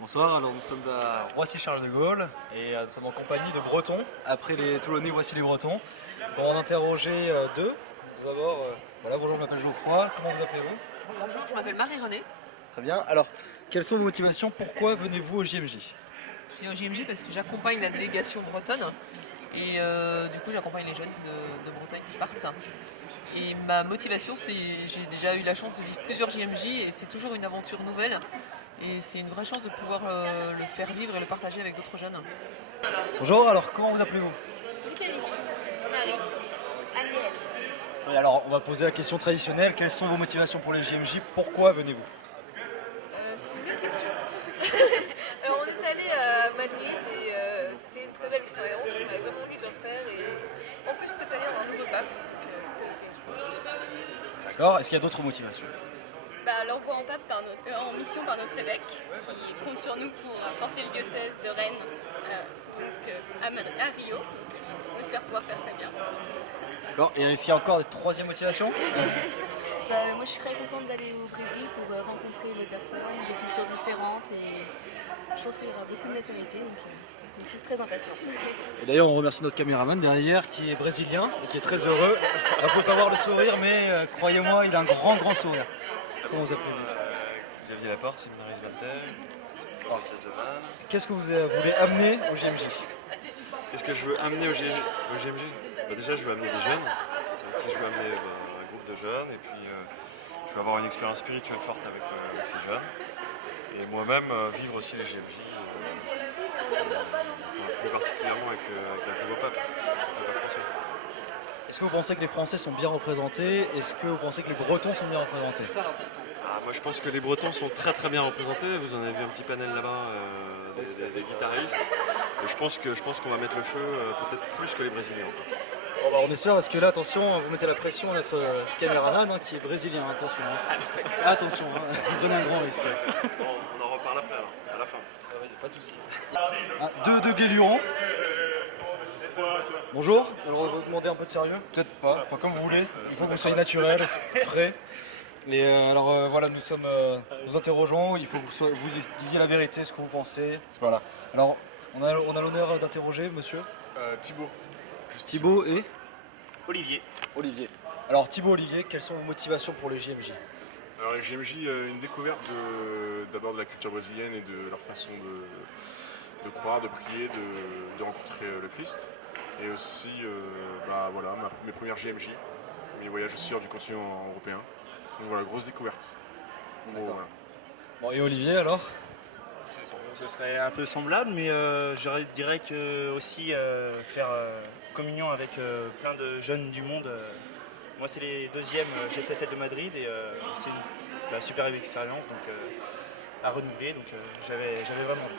Bonsoir, alors nous sommes à Roissy-Charles de Gaulle et nous sommes en compagnie de Bretons. Après les Toulonnais, voici les Bretons. On va en interroger deux. Tout d'abord, voilà, bonjour, je m'appelle Geoffroy. Comment vous appelez-vous? Bonjour, je m'appelle Marie-Renée. Très bien. Alors, quelles sont vos motivations? Pourquoi venez-vous au JMJ? Je viens au JMJ parce que j'accompagne la délégation bretonne et du coup j'accompagne les jeunes de Bretagne qui partent. Et ma motivation, c'est j'ai déjà eu la chance de vivre plusieurs JMJ et c'est toujours une aventure nouvelle et c'est une vraie chance de pouvoir le faire vivre et le partager avec d'autres jeunes. Bonjour, alors comment vous appelez-vous? Mécanique. Marie. Aniel. Oui, alors, on va poser la question traditionnelle. Quelles sont vos motivations pour les JMJ? Pourquoi venez-vous? C'est une belle question. Alors on est allé à Madrid et c'était une très belle expérience. On avait vraiment envie de le refaire et en plus cette année on a un nouveau pape. Donc c'était l'occasion. D'accord. Est-ce qu'il y a d'autres motivations? L'envoi en pape en mission par notre évêque qui compte sur nous pour porter le diocèse de Rennes à Rio. On espère pouvoir faire ça bien. D'accord. Et est-ce qu'il y a encore des troisième motivations? Moi je suis très contente d'aller au Brésil pour rencontrer des personnes, des cultures différentes et je pense qu'il y aura beaucoup de nationalités donc je suis très impatiente. Et d'ailleurs, on remercie notre caméraman derrière qui est brésilien et qui est très heureux. On ne peut pas voir le sourire, mais croyez-moi, il a un grand sourire. Comment vous appelez-vous? Xavier Laporte, séminariste Walter, diocèse de Vannes. Qu'est-ce que vous voulez amener au JMJ? Qu'est-ce que je veux amener au GMG? Déjà, je veux amener des jeunes. Je veux amener un groupe de jeunes et puis je veux avoir une expérience spirituelle forte avec ces jeunes. Et moi-même, vivre aussi les GMJ, plus particulièrement avec le nouveau pape, le pape François. Est-ce que vous pensez que les Français sont bien représentés? Est-ce que vous pensez que les Bretons sont bien représentés? Moi, je pense que les Bretons sont très bien représentés. Vous en avez vu un petit panel là-bas des guitaristes. Et je pense qu'on va mettre le feu peut-être plus que les Brésiliens. Bon, on espère parce que là, attention, vous mettez la pression à notre caméraman qui est brésilien. Attention, attention, vous prenez un grand risque. On en reparle après, à la fin. Pas de soucis. Deux Guélurons. Bonjour, alors on va vous demander un peu de sérieux? Peut-être pas, enfin comme vous voulez. Il faut que vous soyez naturel, frais. Et voilà, nous interrogeons, il faut que vous disiez la vérité, ce que vous pensez. Voilà. Alors, on a l'honneur d'interroger monsieur Thibaut. Thibaut et Olivier. Olivier. Alors Thibaut, Olivier, quelles sont vos motivations pour les JMJ? Alors les JMJ, une découverte d'abord de la culture brésilienne et de leur façon de croire, de prier, de rencontrer le Christ. Et aussi voilà, mes premières JMJ, mes voyages aussi hors du continent européen. Donc voilà, grosse découverte. Gros, voilà. Bon, et Olivier alors? Ce serait un peu semblable, mais je dirais que aussi faire communion avec plein de jeunes du monde. Moi, c'est les deuxièmes, j'ai fait celle de Madrid et c'est une super expérience donc, à renouveler. Donc j'avais vraiment envie.